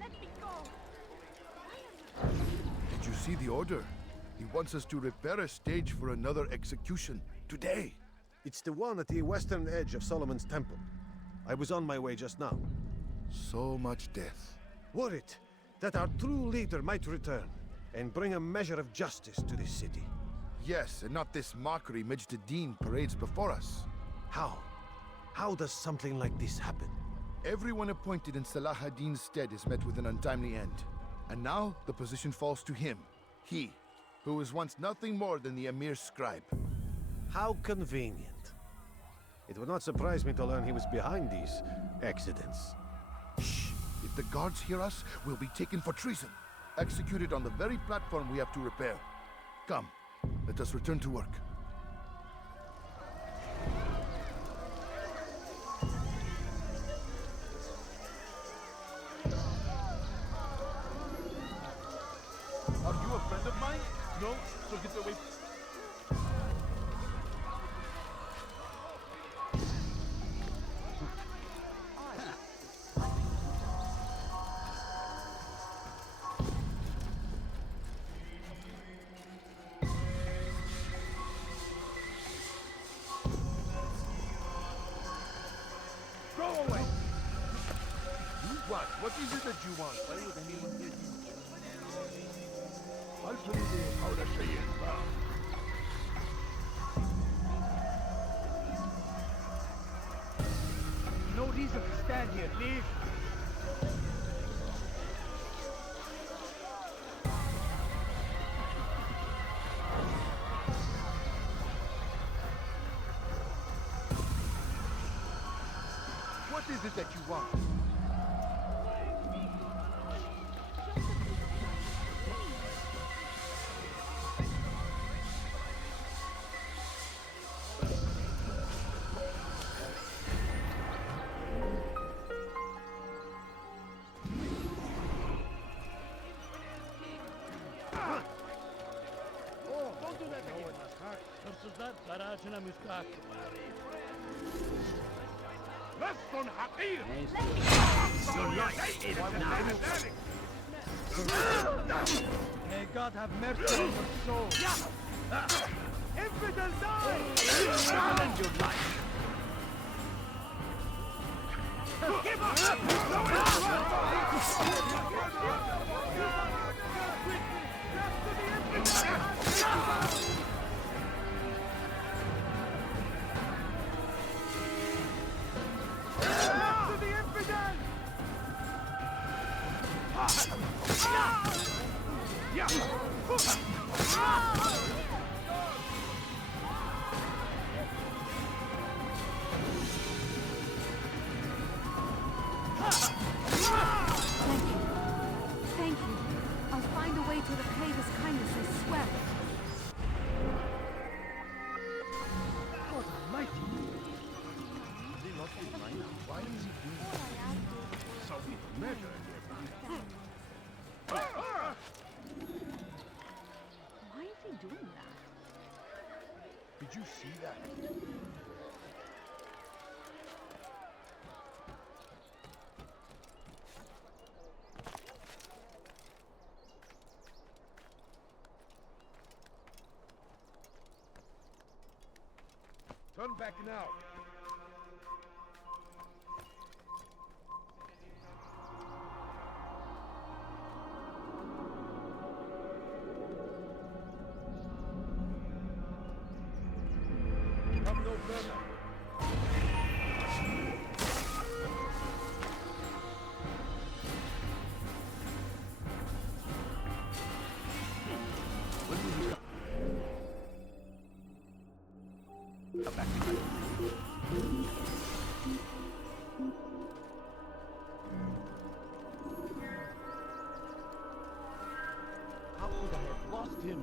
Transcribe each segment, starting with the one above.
Let me go! Did you see the order? He wants us to repair a stage for another execution. Today. It's the one at the western edge of Solomon's Temple. I was on my way just now. So much death. Worried that our true leader might return and bring a measure of justice to this city. Yes, and not this mockery Majd parades before us. How? How does something like this happen? Everyone appointed in Salah ad-Din's stead is met with an untimely end. And now the position falls to him. He, who was once nothing more than the Emir's scribe. How convenient. It would not surprise me to learn he was behind these accidents. Shh! If the guards hear us, we'll be taken for treason. Executed on the very platform we have to repair. Come, let us return to work. Are you a friend of mine? No? So get away. Go away! What is it that you want? No reason to stand here. Leave. What is it that you want? Hırsızlar garajına müstahak. لست حقير. May God have mercy on your soul. Infidel die! Defend your life. Give up! To the infidel! Thank you. I'll find a way to repay this kindness, I swear. God almighty! Is he not his mind? Why is he doing this? So he murdered Why is he doing that? Did you see that? Turn back now. Come no further. Come back. How could I have lost him?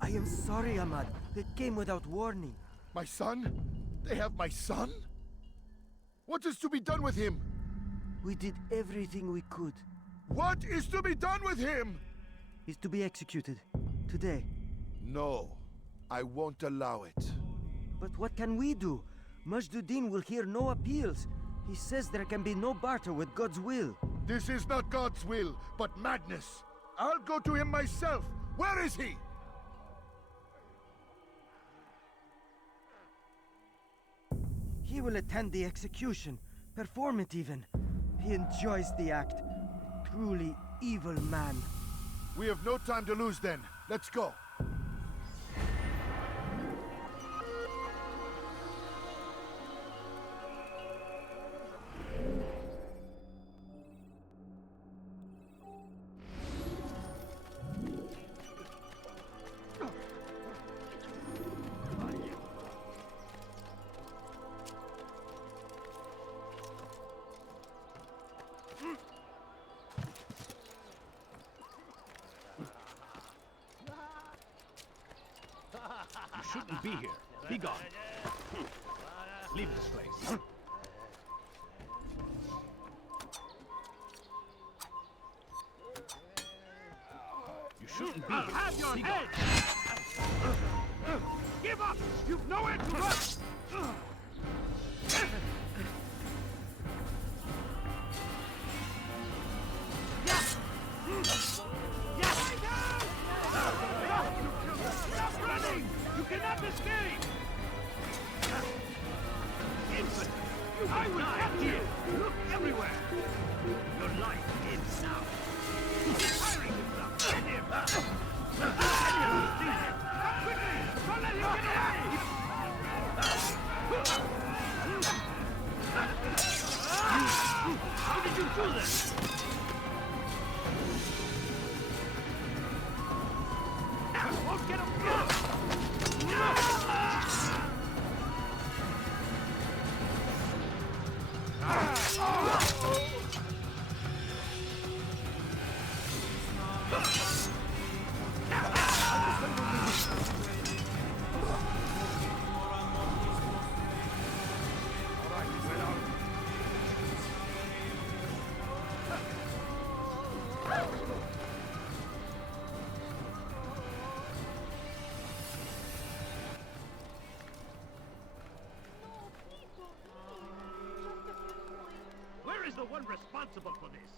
I am sorry, Ahmad. It came without warning. My son? They have my son? What is to be done with him? We did everything we could. What is to be done with him? He's to be executed. Today. No, I won't allow it. But what can we do? Majduddin will hear no appeals. He says there can be no barter with God's will. This is not God's will, but madness. I'll go to him myself. Where is he? He will attend the execution, perform it even. He enjoys the act. Truly evil man. We have no time to lose then. Let's go. You shouldn't be here. Be gone. Leave this place. You shouldn't be here. Have your head! Give up! You've nowhere to run! Stop running! You cannot escape! Infant! I will have you! Look everywhere! Your life ends now! He's firing himself! Get him! Get him! Seize him! Come quickly! Don't let him get away! How did you do this? Won't get him through! Where is the one responsible for this?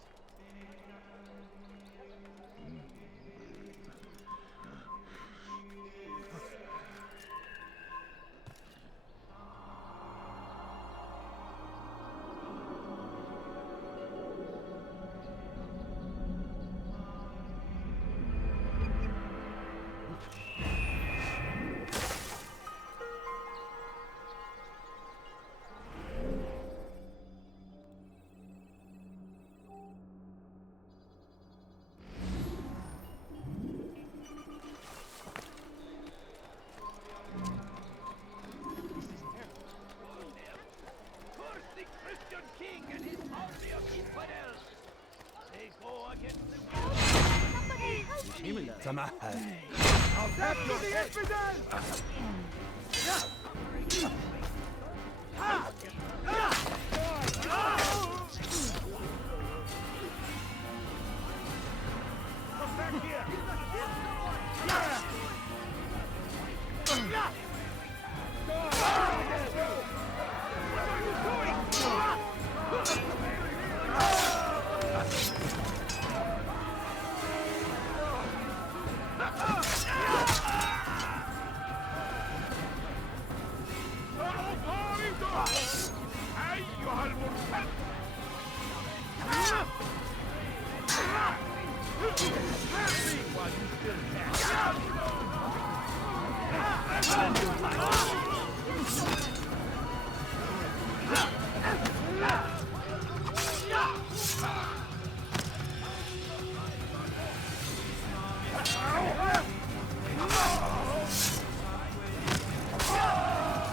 King and his army of infidels. They go against the will. Somebody help me! I'll have the infidels! Come back here! What are you doing? أيها المرتد while you still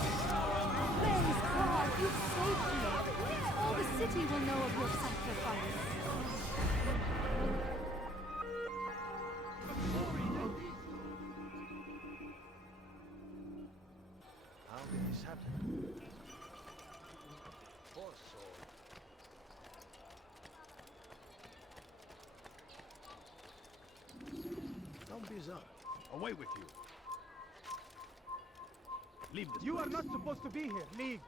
Praise God, you've saved me. All the city will know of your sacrifice. How did this happen? Poor soul. is up. Away with you. Leave this You are place. not supposed to be here. Leave.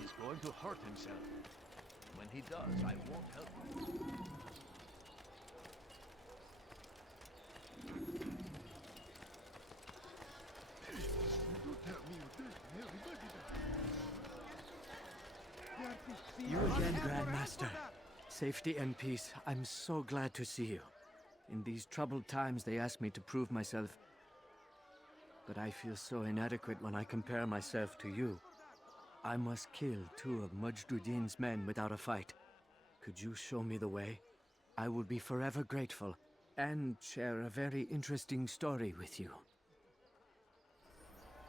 He's going to hurt himself. When he does, I won't help him. You again, Grandmaster. Safety and peace. I'm so glad to see you. In these troubled times, they ask me to prove myself. But I feel so inadequate when I compare myself to you. I must kill 2 of Mujduddin's men without a fight. Could you show me the way? I will be forever grateful, and share a very interesting story with you.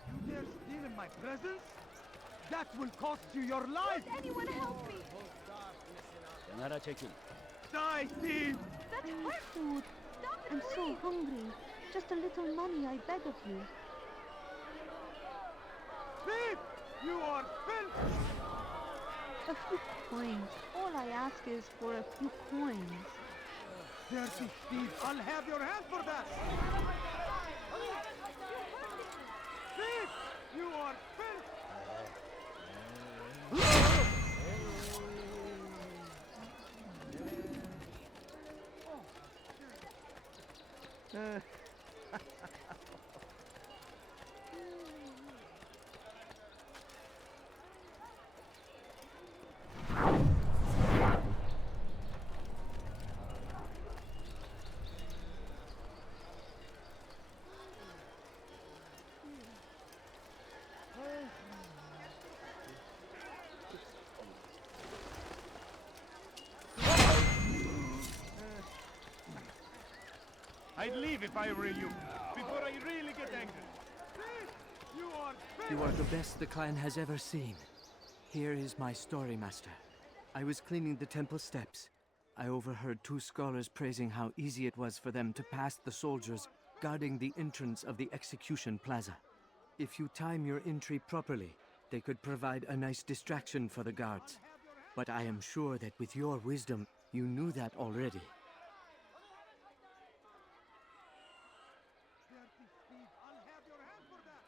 You dare steal in my presence? That will cost you your life! Anyone help me! Die, thief! That hurt! Food. Stop it, I'm so please. hungry. Just a little money, I beg of you. Thief! You are filth! A few coins. All I ask is for a few coins. Dirty thief! I'll have your hand for that! Thief! You are filth! I'd leave if I were you, before I really get angry. You are filth! You are the best the clan has ever seen. Here is my story, Master. I was cleaning the temple steps. I overheard 2 scholars praising how easy it was for them to pass the soldiers guarding the entrance of the execution plaza. If you time your entry properly, they could provide a nice distraction for the guards. But I am sure that with your wisdom, you knew that already. Dirty thief! I'll have your hand for that!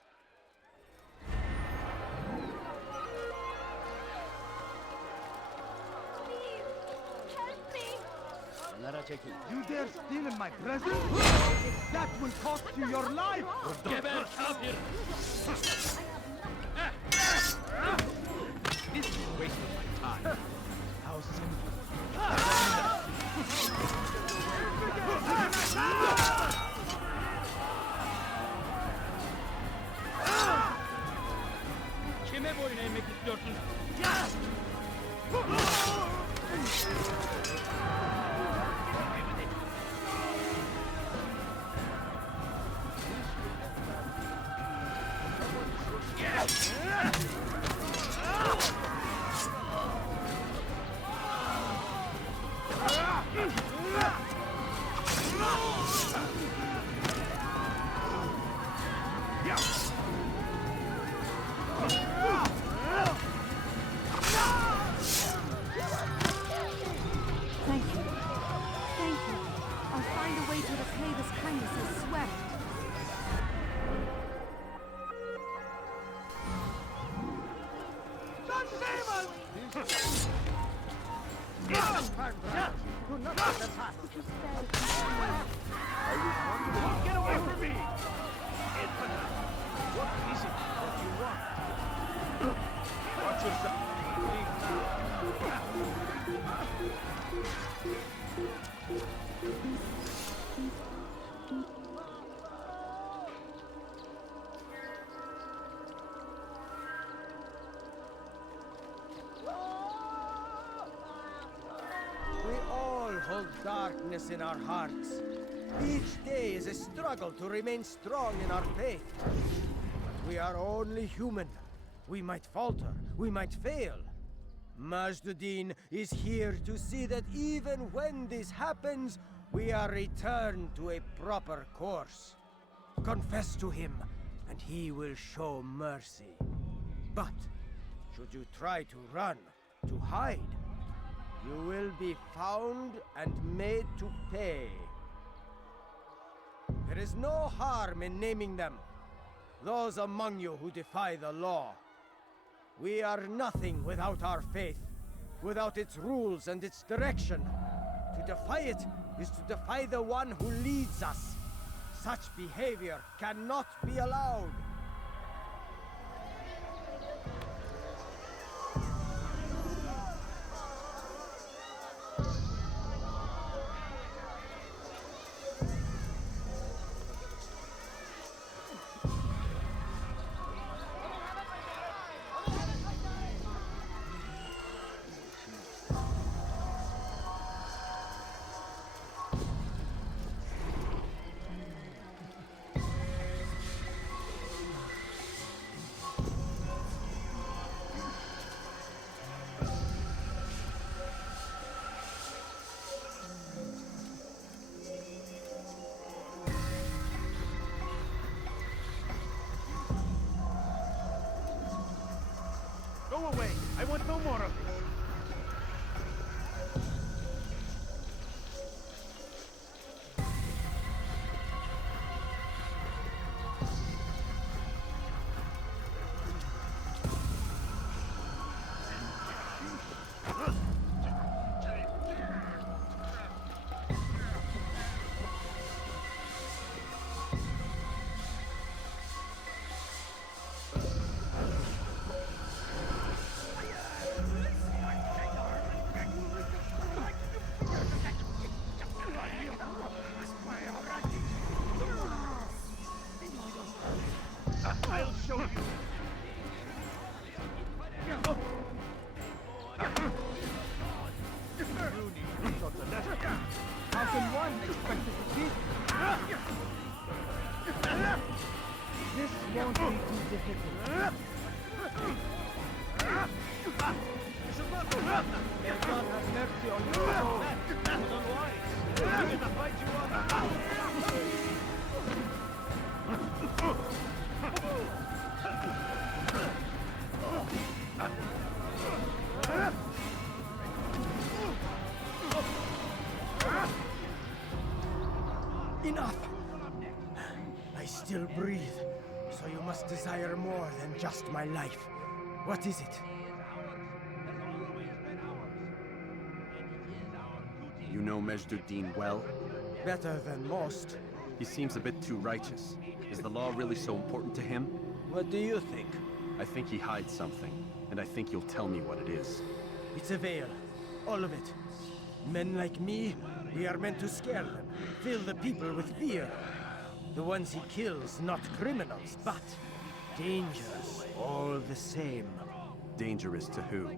Please, help me! You dare steal in my presence? That will cost you your life! This is wasting my time. How simple. Kime boyun eğmek istiyorsun? Thank you. Thank you. I'll find a way to repay this kindness as swept. Don't save us! Do not let them pass. Get away from me! Infidel! What is it that you want? Watch yourself. Leave We all hold darkness in our hearts. Each day is a struggle to remain strong in our faith. But we are only human. We might falter, we might fail. Majduddin is here to see that even when this happens, we are returned to a proper course. Confess to him, and he will show mercy. But should you try to run, to hide, you will be found and made to pay. There is no harm in naming them. Those among you who defy the law. We are nothing without our faith, without its rules and its direction. To defy it is to defy the one who leads us. Such behavior cannot be allowed. Go away! I want no more of this! I'll show you! How can one expect to succeed? This won't be too difficult. May God have mercy on your soul. I'm gonna fight you up! Enough! I still breathe, so you must desire more than just my life. What is it? You know Majduddin well? Better than most. He seems a bit too righteous. Is the law really so important to him? What do you think? I think he hides something, and I think you'll tell me what it is. It's a veil. All of it. Men like me, we are meant to scare them, fill the people with fear. The ones he kills, not criminals, but dangerous, all the same. Dangerous to who?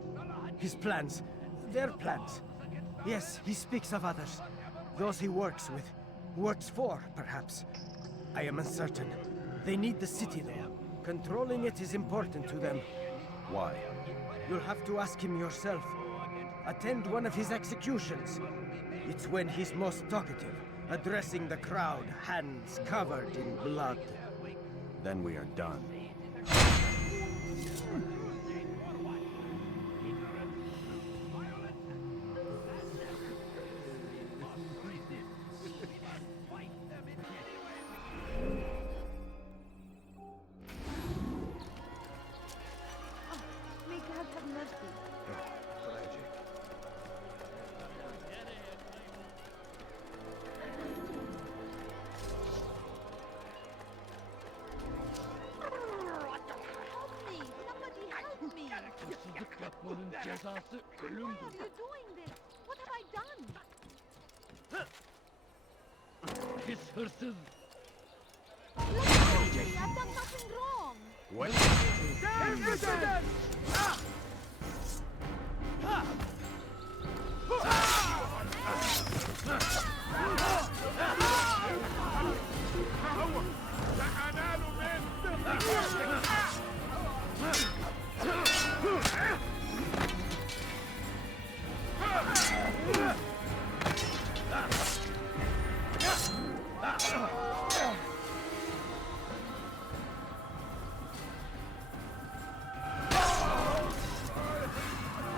His plans, their plans. Yes, he speaks of others. Those he works with, works for, perhaps. I am uncertain. They need the city, though. Controlling it is important to them. Why? You'll have to ask him yourself. Attend one of his executions. It's when he's most talkative, addressing the crowd, hands covered in blood. Then we are done. May God have mercy. are you doing this? What have I done? Let go of me! I've done nothing wrong! Well,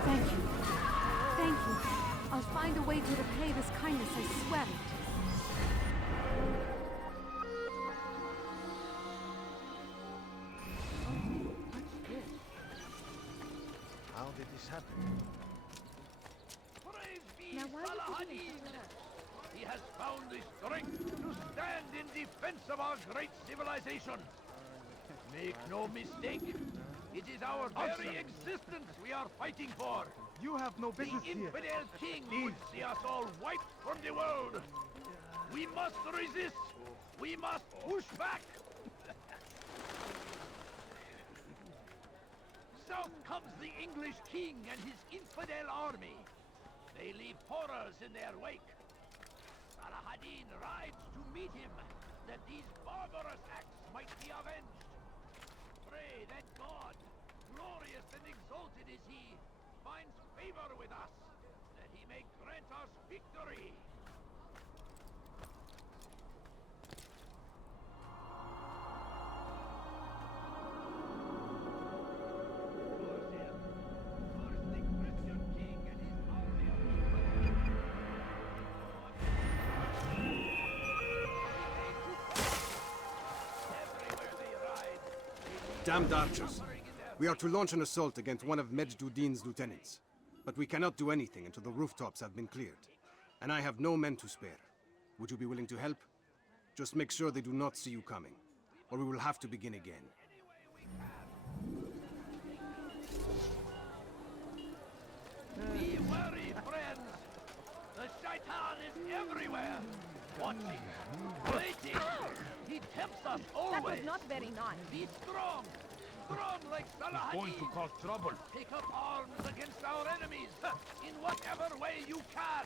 Thank you. Thank you. I'll find a way to repay this kindness, I swear it. how did this happen? Praise be Now, why would you do Saladin! this? He has found the strength to stand in defense of our great civilization. Make no mistake, it is our very existence we are fighting for. You have no business The here. infidel king would see us all wiped from the world. We must resist. We must push back. South comes the English king and his infidel army. They leave horrors in their wake. Saladin rides to meet him, that these barbarous acts might be avenged. Pray that God, glorious and exalted is he, finds favor with us, that he may grant us victory. First the Christian king and his army of everywhere they ride. Damned archers. We are to launch an assault against one of Medjduddin's lieutenants. But we cannot do anything until the rooftops have been cleared. And I have no men to spare. Would you be willing to help? Just make sure they do not see you coming, or we will have to begin again. Be wary, friends! The shaitan is everywhere! Watching, waiting! He tempts us always! That was not very nice. Be strong! Strong like Saladin! Going to cause trouble. Take up arms against our enemies! In whatever way you can!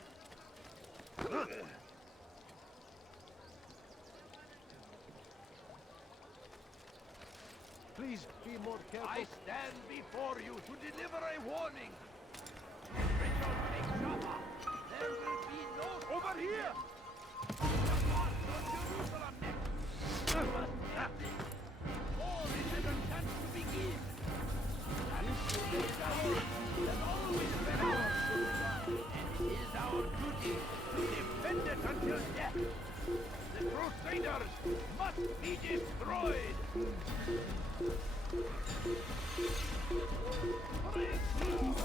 Please be more careful. I stand before you to deliver a warning! Richard, take Jaffa! There will be no... Over here! March on Jerusalem next! We must end this! War is a chance to begin! That is ours! Has always been ours! And it is our duty to defend it until death! The Crusaders must be destroyed! Praise God!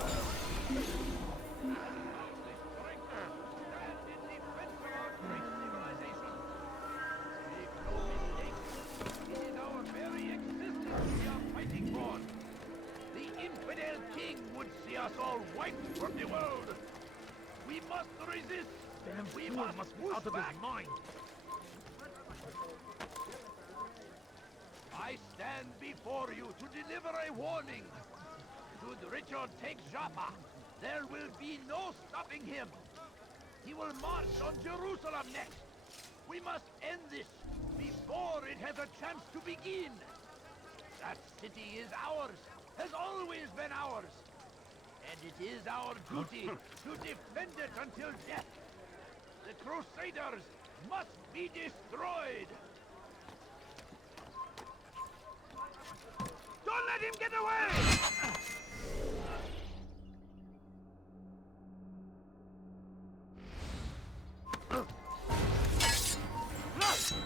Stand in defense of our great civilization! Make no mistake, it is our very existence we are fighting for! The infidel king would see us all wiped from the world! We must resist! Damn We fool must be push out of back. his mind. I stand before you to deliver a warning. Should Richard take Jaffa, there will be no stopping him. He will march on Jerusalem next. We must end this before it has a chance to begin. That city is ours, has always been ours. And it is our duty to defend it until death. The Crusaders must be destroyed. Don't let him get away!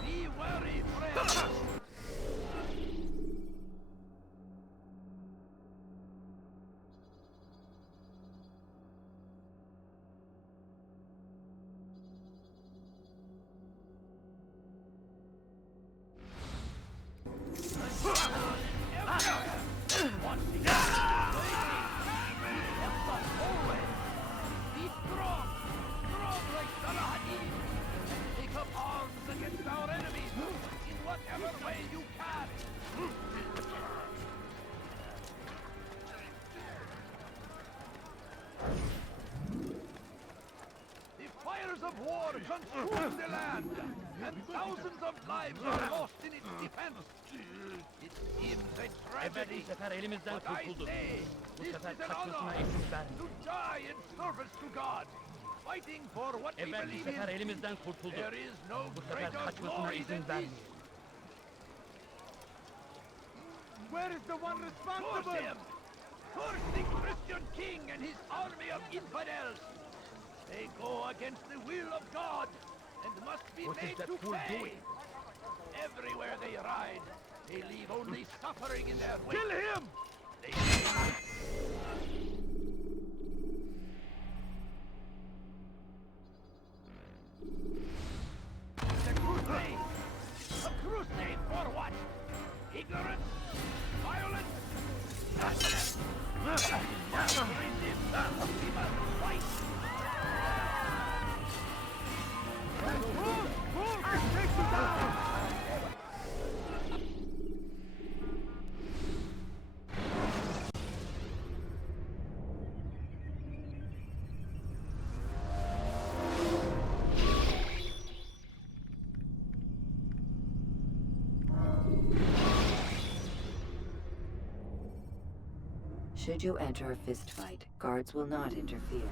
Be wary, friends! Watching. whatever way you can! The fires of war consume the land, and thousands of lives are lost in its defense. It seems a tragedy, but I say this is an honor to die in service to God, fighting for what we believe in. There is no greater glory than this. Where is the one responsible? Curse him! Curse the Christian king and his army of infidels! They go against the will of God and must be made to pay. Everywhere they ride, they leave only suffering in their wake. Kill him! The crusade! A crusade for what? Ignorance? Violence? Justice! We must resist! We must fight! Should you enter a fistfight, guards will not interfere.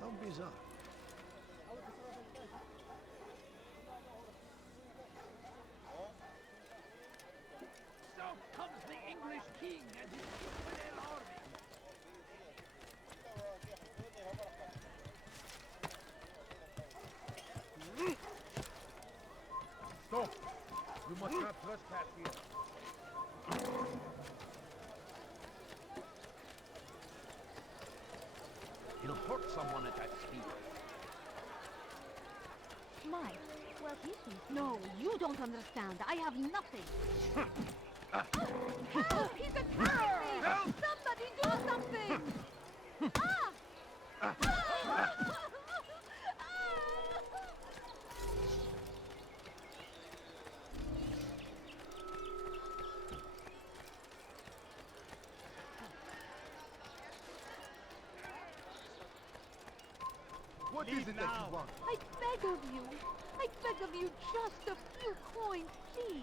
How bizarre. So comes the English king and his infidel army. Stop! You must not trespass here. He'll hurt someone at that speed. Mike, well, he thinks... No, you don't understand. I have nothing. Help! He's attacking me! Help! Somebody do something! What is it that you want? I beg of you. I beg of you just a few coins, please.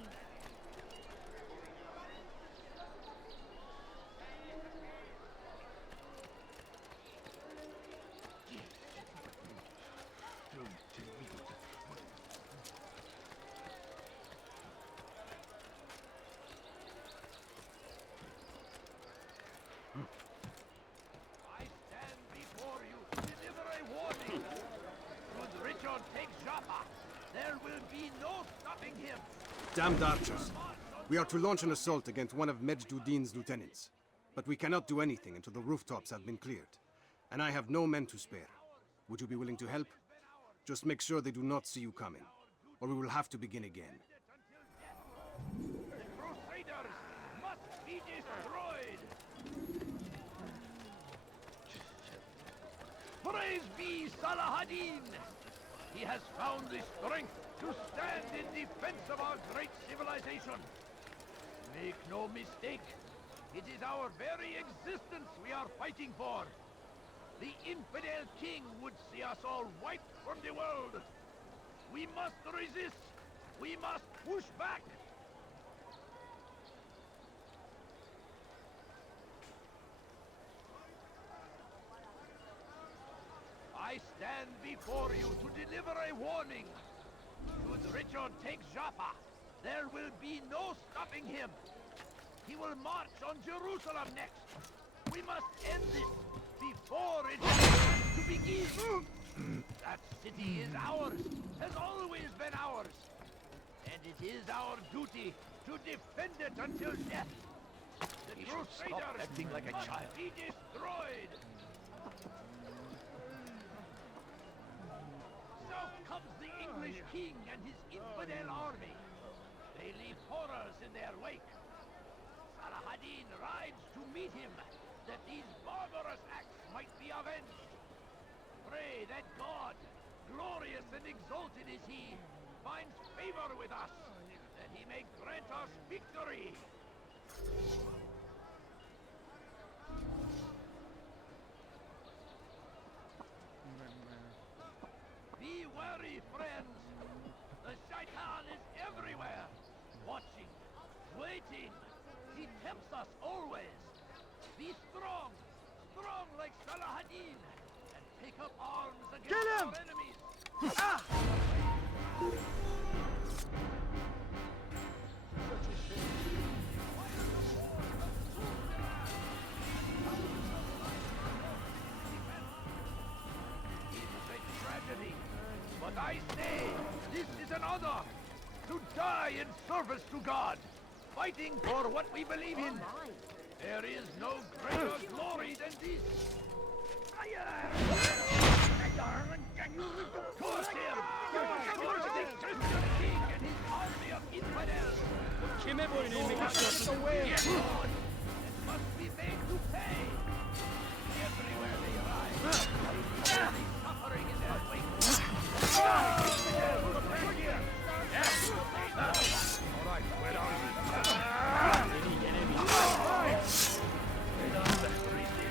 I stand before you to deliver a warning. Should Richard take Joppa, there will be no stopping him. Damned archers. We are to launch an assault against one of Medjugorje's lieutenants. But we cannot do anything until the rooftops have been cleared. And I have no men to spare. Would you be willing to help? Just make sure they do not see you coming, or we will have to begin again. The Crusaders must be destroyed. Praise be Salahadin! He has found the strength to stand in defense of our great civilization. Make no mistake, it is our very existence we are fighting for. The infidel king would see us all wiped from the world. We must resist. We must push back. I stand before you to deliver a warning. Should Richard take Joppa, there will be no stopping him. He will march on Jerusalem next. We must end this before it is time to begin. That city is ours, has always been ours. And it is our duty to defend it until death. He should stop acting like a child. Be destroyed! South comes the English king and his infidel army. They leave horrors in their wake. Salah-ad-Din rides to meet him, that these barbarous acts might be avenged. Pray that God, glorious and exalted is he, finds favor with us, that he may grant us victory. Be wary, friends. The Shaitan is everywhere, watching, waiting. He tempts us always. Be strong, strong like Salah-ad-Din, and take up arms against our enemies. Ah! Such a shame. It's a tragedy, but I say this is an honor to die in service to God, fighting for what we believe in. There is no greater glory than this. Curse him! Curse the Christian king and his army of infidels! Yes, Lord! It must be made to pay! Everywhere they rise, they only suffering in their wake. All right, where are you?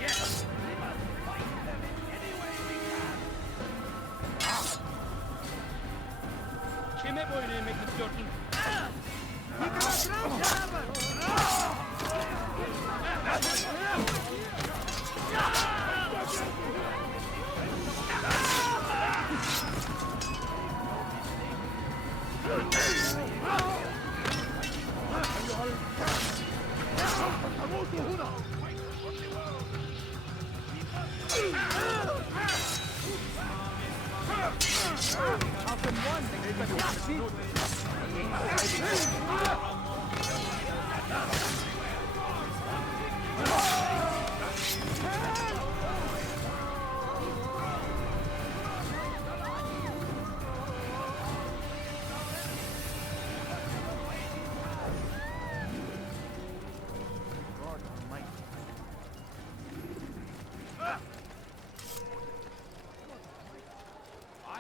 Yes, we must fight them in any way we can. Kime boyun eğmek istiyorsun?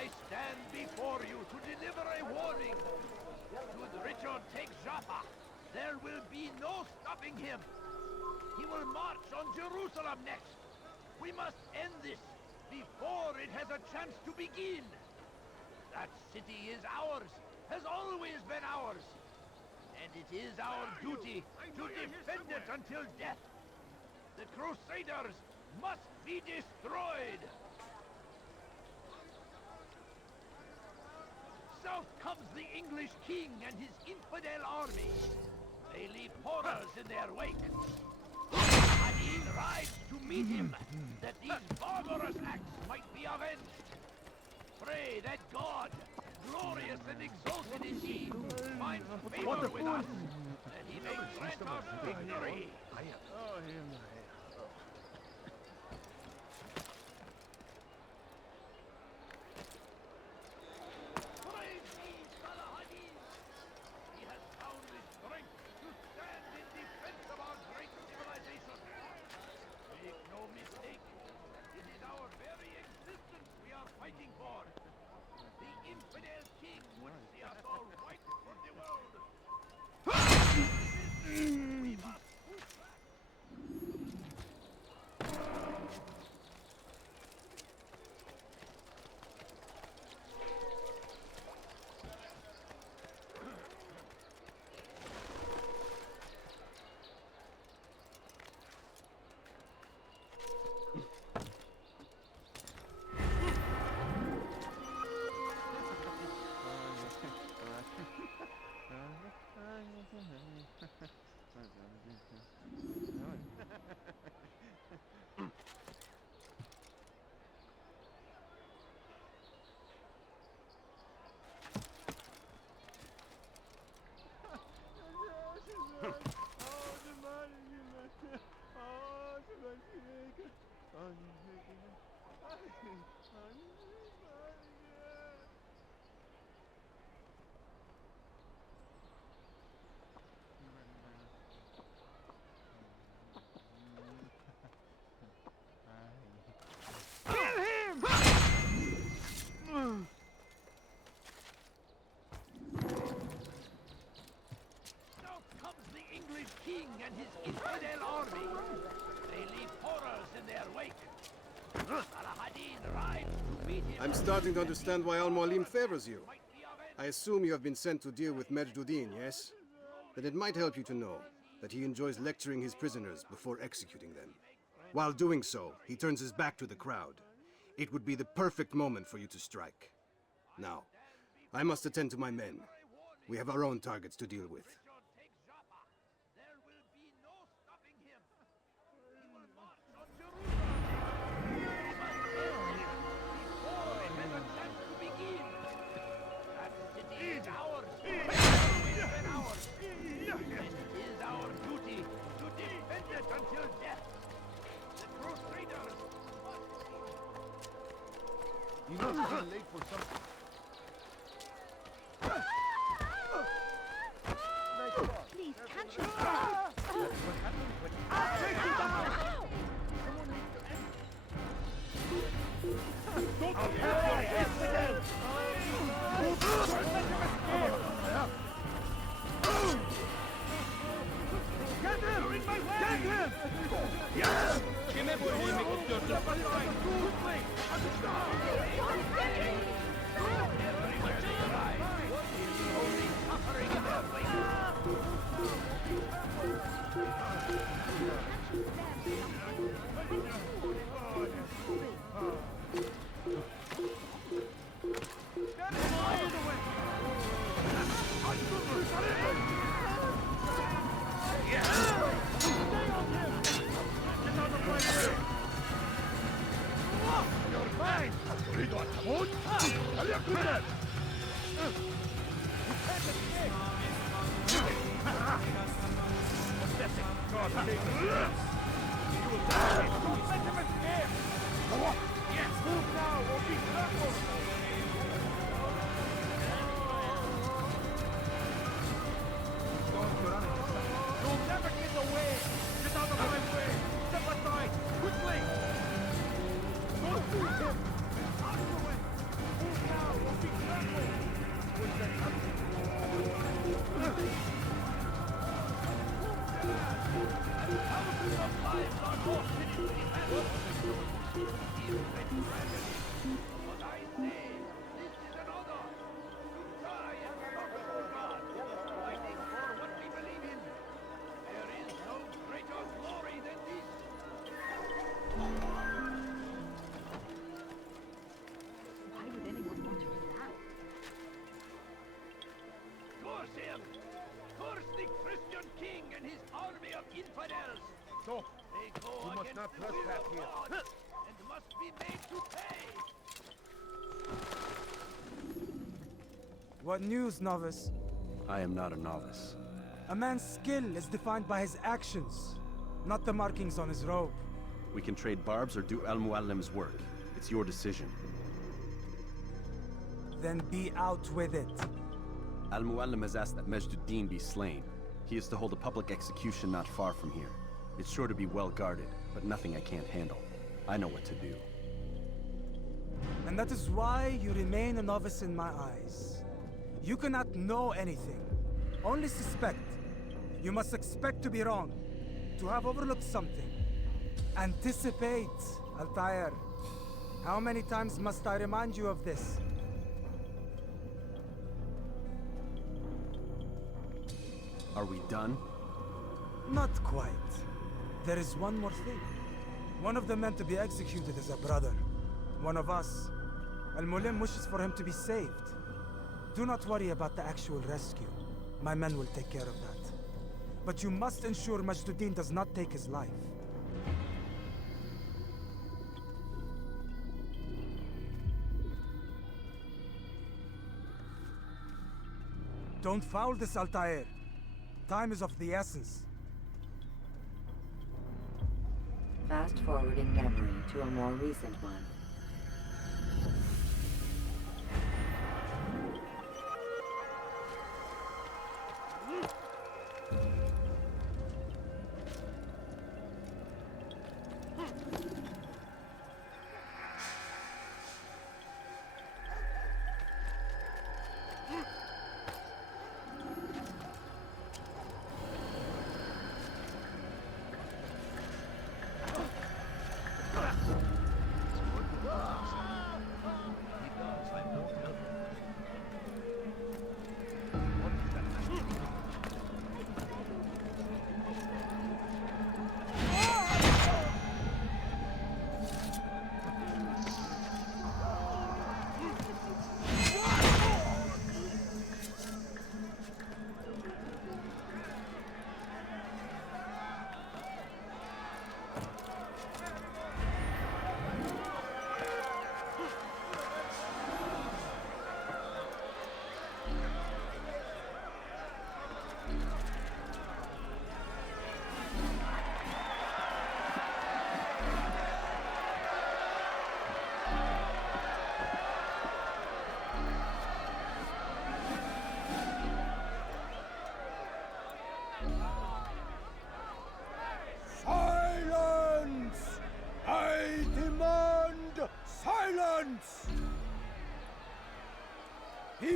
I stand before you to deliver a warning. Should Richard take Jaffa, there will be no stopping him. He will march on Jerusalem next. We must end this before it has a chance to begin. That city is ours, has always been ours. And it is our duty to defend it until death. The Crusaders must be destroyed. South comes the English king and his infidel army. They leave horrors in their wake. Salah-ad-Din rides to meet him, that these barbarous acts might be avenged. Pray that God, glorious and exalted is he, finds favor with us, that he may grant us victory. Praise ye Salah-ad-Din! He has found the strength to stand in defense of our great civilization. Make no mistake, it is our very existence we are fighting for. The infidel king would see us all wiped from the world. We must push back. king and his infidel army. They leave horrors in their wake. Salah-ad-Din rides to meet him. I'm starting to understand why Al-Mualim favors you. I assume you have been sent to deal with Majd-ud-Din, yes? Then it might help you to know that he enjoys lecturing his prisoners before executing them. While doing so, he turns his back to the crowd. It would be the perfect moment for you to strike. Now, I must attend to my men. We have our own targets to deal with. There will be no stopping him. He will march on Jerusalem. We must end him before it has a chance to begin. That city is ours. It has always been ours. It is our duty to defend it until death. The Crusaders must You know it's been late for something. Please, can't you stop? Get him! You're in my way! Get him! Yes! Quickly! Only suffering in their wake. You'll never get away! Get out of my way! Step aside! Quickly! Don't shoot him! Out of the way! Move now! We'll be careful! What's that happening? Thousands of lives are lost in his defense! He is ready to tragedy. But I say, this is an honor! To try and conquer God, fighting for what we believe in. There is no greater glory than this. Why would anyone want to do that? Curse him! Curse the Christian king and his army of infidels! So, They go you must against not the will trespass of here. God and must be made to pay! What news, novice? I am not a novice. A man's skill is defined by his actions, not the markings on his robe. We can trade barbs or do Al-Mualim's work. It's your decision. Then be out with it. Al-Mualim has asked that Majd-ud-Din be slain. He is to hold a public execution not far from here. It's sure to be well guarded, but nothing I can't handle. I know what to do. And that is why you remain a novice in my eyes. You cannot know anything, only suspect. You must expect to be wrong, to have overlooked something. Anticipate, Altair. How many times must I remind you of this? Are we done? Not quite. There is one more thing. One of the men to be executed is a brother. One of us. Al-Mulim wishes for him to be saved. Do not worry about the actual rescue. My men will take care of that. But you must ensure Majd-ud-Din does not take his life. Don't foul this, Altair. Time is of the essence. Fast forwarding memory to a more recent one.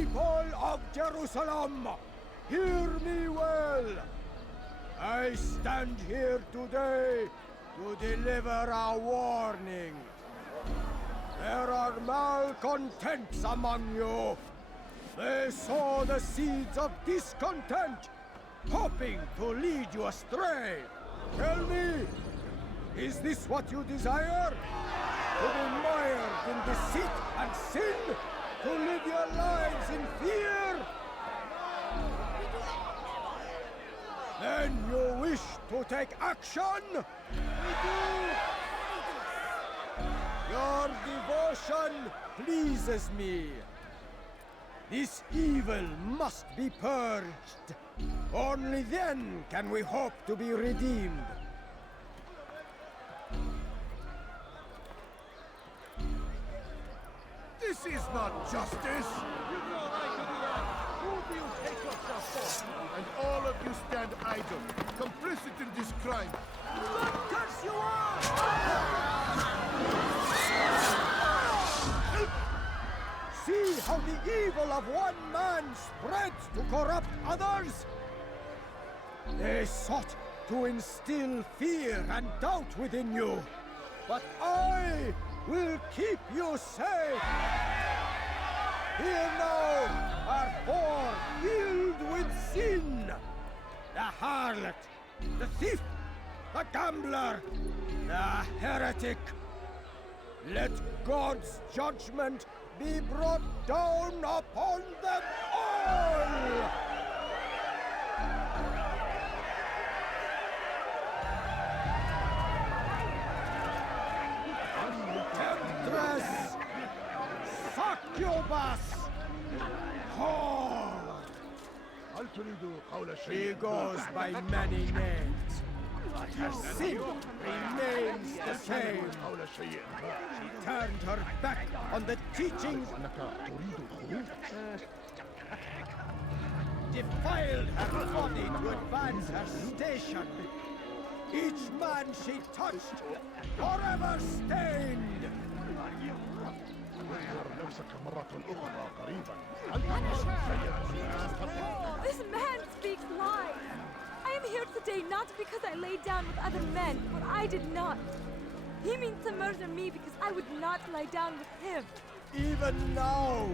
People of Jerusalem, hear me well. I stand here today to deliver a warning. There are malcontents among you. They sow the seeds of discontent, hoping to lead you astray. Tell me, is this what you desire? To be mired in deceit and sin? To live your lives in fear? Then you wish to take action? We do! Your devotion pleases me. This evil must be purged. Only then can we hope to be redeemed. This is not justice! You know I can do that. Who do you take yourself for? And all of you stand idle, complicit in this crime. What curse you are! See how the evil of one man spreads to corrupt others? They sought to instill fear and doubt within you. But I will keep you safe. Here now are four filled with sin. The harlot, the thief, the gambler, the heretic. Let God's judgment be brought down upon them all! Temptress! Succubus! Whore! She goes by many names, but her sin remains the same. She turned her back on the teachings, defiled her body to advance her station. Each man she touched, forever stained. This man speaks lies. I am here today not because I laid down with other men, for I did not. He means to murder me because I would not lie down with him. Even now!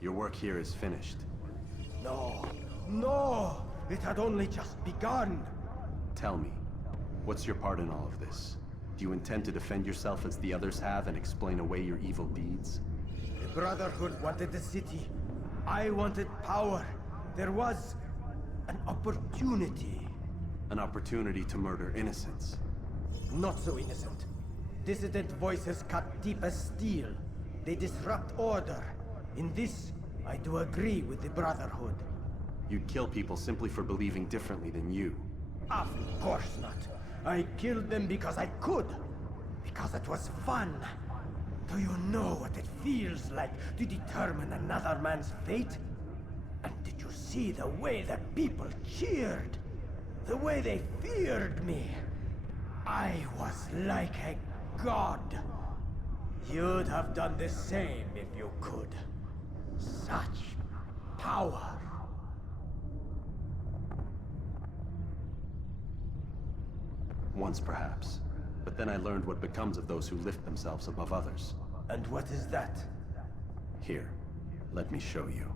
Your work here is finished. No, no! It had only just begun. Tell me, what's your part in all of this? Do you intend to defend yourself as the others have and explain away your evil deeds? The Brotherhood wanted the city. I wanted power. There was an opportunity. An opportunity to murder innocents. Not so innocent. Dissident voices cut deep as steel. They disrupt order. In this, I do agree with the Brotherhood. You'd kill people simply for believing differently than you. Of course not. I killed them because I could. Because it was fun. Do you know what it feels like to determine another man's fate? And did you see the way that people cheered? The way they feared me? I was like a god. You'd have done the same if you could. Such power. Once, perhaps. But then I learned what becomes of those who lift themselves above others. And what is that? Here, let me show you.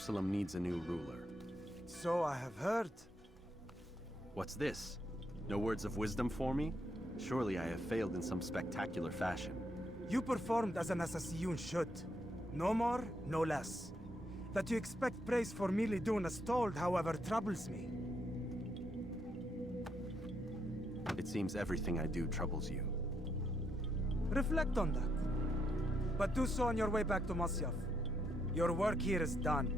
Jerusalem needs a new ruler. So I have heard. What's this? No words of wisdom for me? Surely I have failed in some spectacular fashion. You performed as an assassin should. No more, no less. That you expect praise for merely doing as told, however, troubles me. It seems everything I do troubles you. Reflect on that. But do so on your way back to Masyaf. Your work here is done.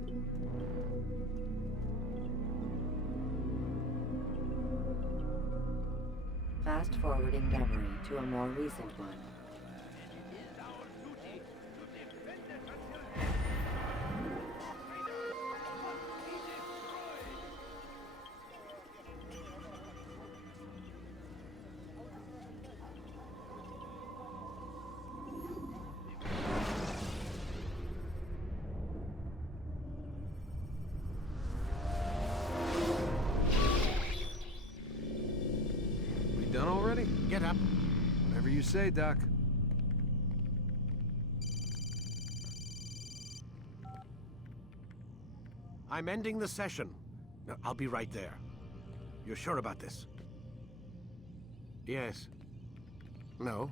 Fast-forwarding memory to a more recent one. Done already? Get up. Whatever you say, Doc. I'm ending the session. I'll be right there. You're sure about this? Yes. No.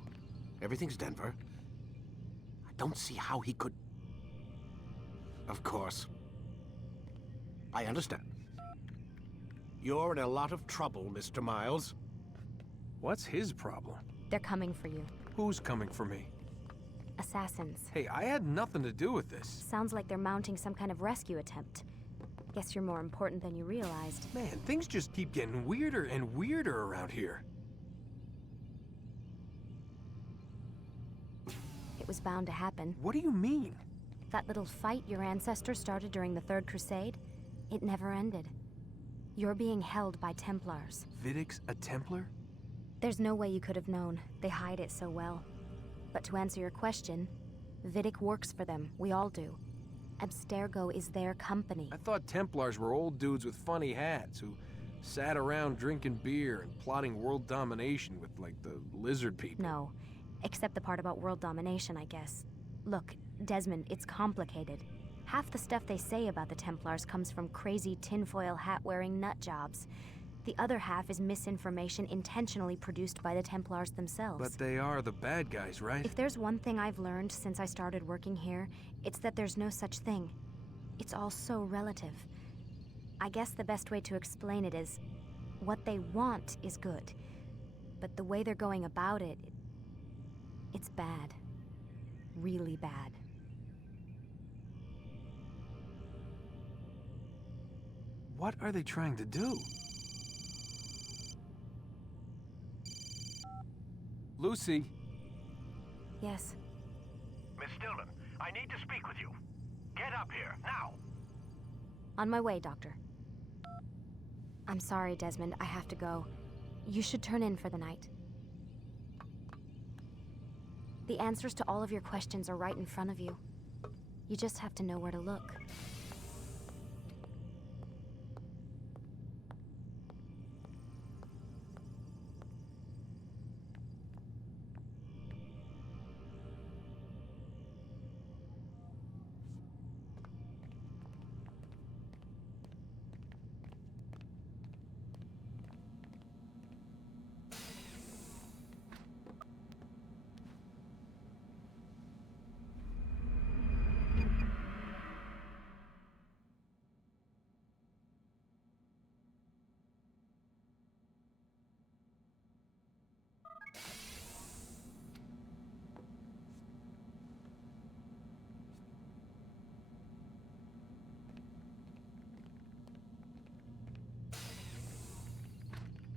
Everything's Denver. I don't see how he could... Of course. I understand. You're in a lot of trouble, Mr. Miles. What's his problem? They're coming for you. Who's coming for me? Assassins. Hey, I had nothing to do with this. Sounds like they're mounting some kind of rescue attempt. Guess you're more important than you realized. Man, things just keep getting weirder and weirder around here. It was bound to happen. What do you mean? That little fight your ancestors started during the Third Crusade, it never ended. You're being held by Templars. Vidic's a Templar? There's no way you could have known. They hide it so well. But to answer your question, Vidic works for them. We all do. Abstergo is their company. I thought Templars were old dudes with funny hats who sat around drinking beer and plotting world domination with, like, the lizard people. No. Except the part about world domination, I guess. Look, Desmond, it's complicated. Half the stuff they say about the Templars comes from crazy tinfoil hat-wearing nut jobs. The other half is misinformation intentionally produced by the Templars themselves. But they are the bad guys, right? If there's one thing I've learned since I started working here, it's that there's no such thing. It's all so relative. I guess the best way to explain it is, what they want is good. But the way they're going about it, it's bad. Really bad. What are they trying to do? Lucy. Yes. Miss Stillman, I need to speak with you. Get up here, now! On my way, Doctor. I'm sorry, Desmond. I have to go. You should turn in for the night. The answers to all of your questions are right in front of you. You just have to know where to look.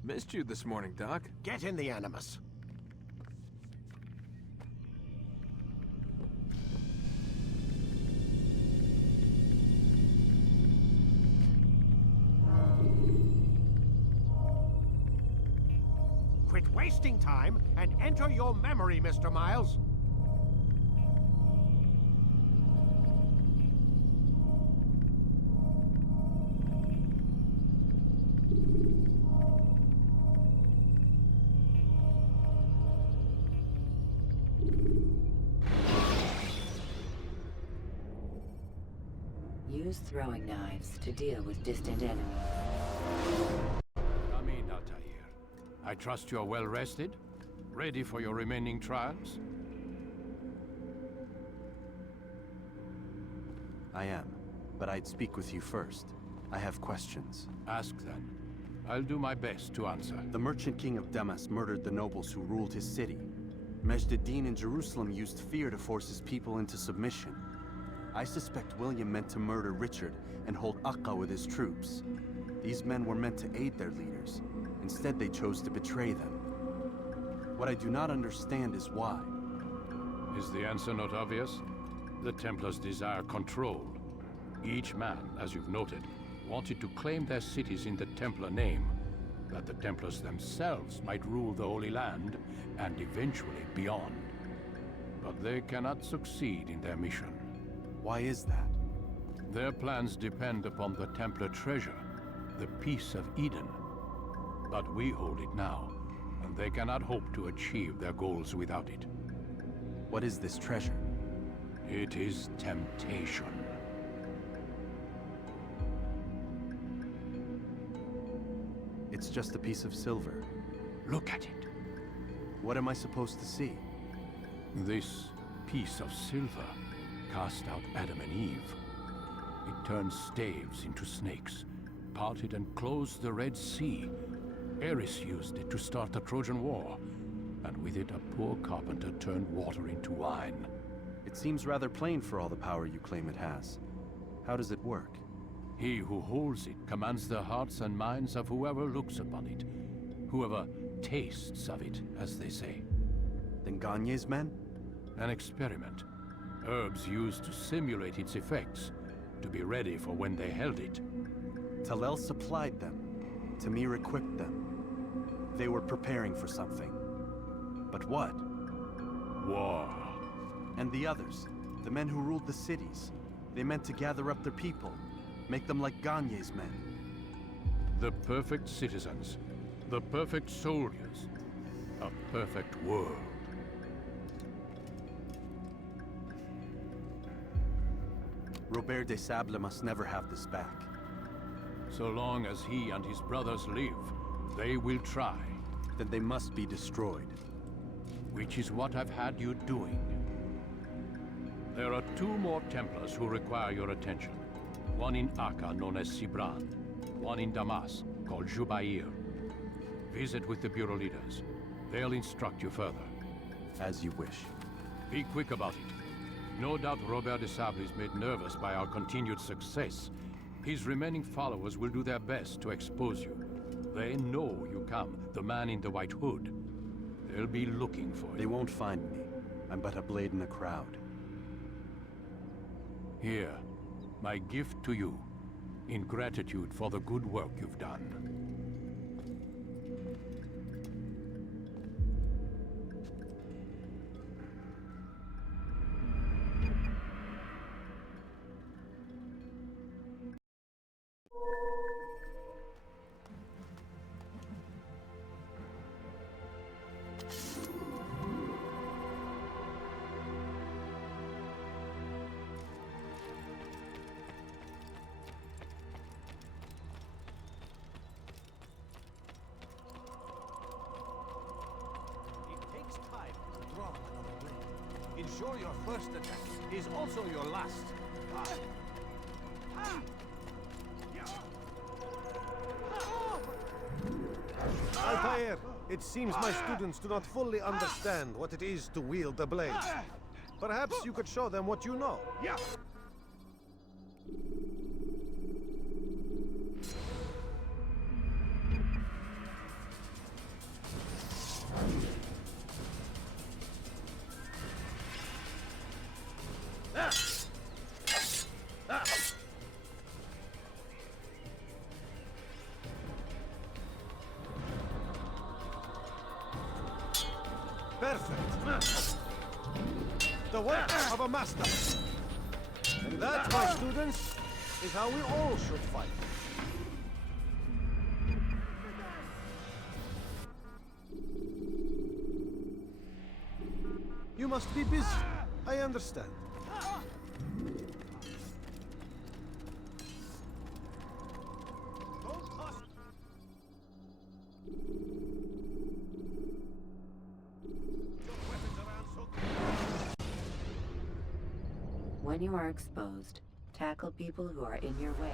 Missed you this morning, Doc. Get in the Animus. Quit wasting time and enter your memory, Mr. Miles. Use throwing knives to deal with distant enemies. Come in, Altair. I trust you're well rested? Ready for your remaining trials? I am, but I'd speak with you first. I have questions. Ask then. I'll do my best to answer. The Merchant King of Damas murdered the nobles who ruled his city. Majd-ad-Din in Jerusalem used fear to force his people into submission. I suspect William meant to murder Richard and hold Akka with his troops. These men were meant to aid their leaders. Instead, they chose to betray them. What I do not understand is why. Is the answer not obvious? The Templars desire control. Each man, as you've noted, wanted to claim their cities in the Templar name, that the Templars themselves might rule the Holy Land and eventually beyond. But they cannot succeed in their mission. Why is that? Their plans depend upon the Templar treasure, the Peace of Eden. But we hold it now, and they cannot hope to achieve their goals without it. What is this treasure? It is temptation. It's just a piece of silver. Look at it. What am I supposed to see? This piece of silver cast out Adam and Eve. It turned staves into snakes, parted and closed the Red Sea. Eris used it to start the Trojan War, and with it a poor carpenter turned water into wine. It seems rather plain for all the power you claim it has. How does it work? He who holds it commands the hearts and minds of whoever looks upon it, whoever tastes of it, as they say. Then Gagne's men? An experiment. Herbs used to simulate its effects, to be ready for when they held it. Talel supplied them. Tamir equipped them. They were preparing for something. But what? War. And the others, the men who ruled the cities, they meant to gather up their people, make them like Gagne's men. The perfect citizens, the perfect soldiers, a perfect world. Robert de Sable must never have this back. So long as he and his brothers live, they will try. Then they must be destroyed. Which is what I've had you doing. There are 2 more Templars who require your attention. One in Akka, known as Sibran. One in Damas, called Jubair. Visit with the Bureau leaders. They'll instruct you further. As you wish. Be quick about it. No doubt Robert de Sable is made nervous by our continued success. His remaining followers will do their best to expose you. They know you come, the man in the white hood. They'll be looking for you. They won't find me. I'm but a blade in a crowd. Here, my gift to you, in gratitude for the good work you've done. Ensure your first attack is also your last. Altair, it seems my students do not fully understand what it is to wield the blade. Perhaps you could show them what you know. Perfect. The work of a master. And that, my students, is how we all should fight. You must be busy. I understand. When you are exposed, tackle people who are in your way.